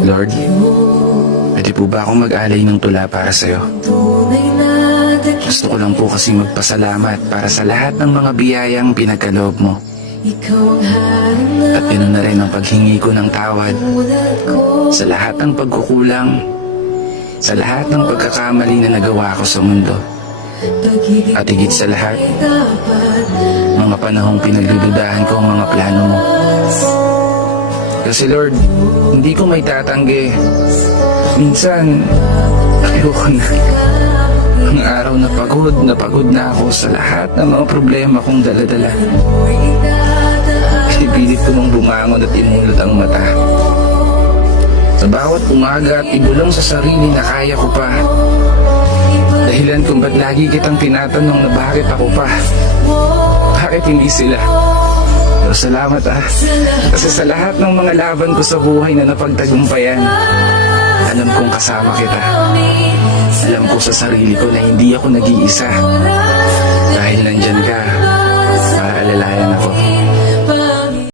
Lord, pwede po ba akong mag-alay ng tula para sa'yo? Gusto ko lang po kasi magpasalamat para sa lahat ng mga biyayang pinagkaloob mo. At yun na rin ang paghingi ko ng tawad sa lahat ng pagkukulang, sa lahat ng pagkakamali na nagawa ko sa mundo. At higit sa lahat, mga panahong pinagdududahan ko ang mga plano mo. Kasi Lord, hindi ko may tatanggi. Minsan, ayoko na. Ang araw na pagod na ako sa lahat ng mga problema kong daladala. Pinipilit ko mong bumangon at imulot ang mata. Sa bawat umaga at ibulong sa sarili na kaya ko pa. Dahilan kung ba't lagi kitang tinatanong na bakit ako pa. Bakit hindi sila? Pero salamat kasi sa lahat ng mga laban ko sa buhay na napagtagumpayan, alam kong kasama kita. Alam ko sa sarili ko na hindi ako nag-iisa. Dahil nandyan ka,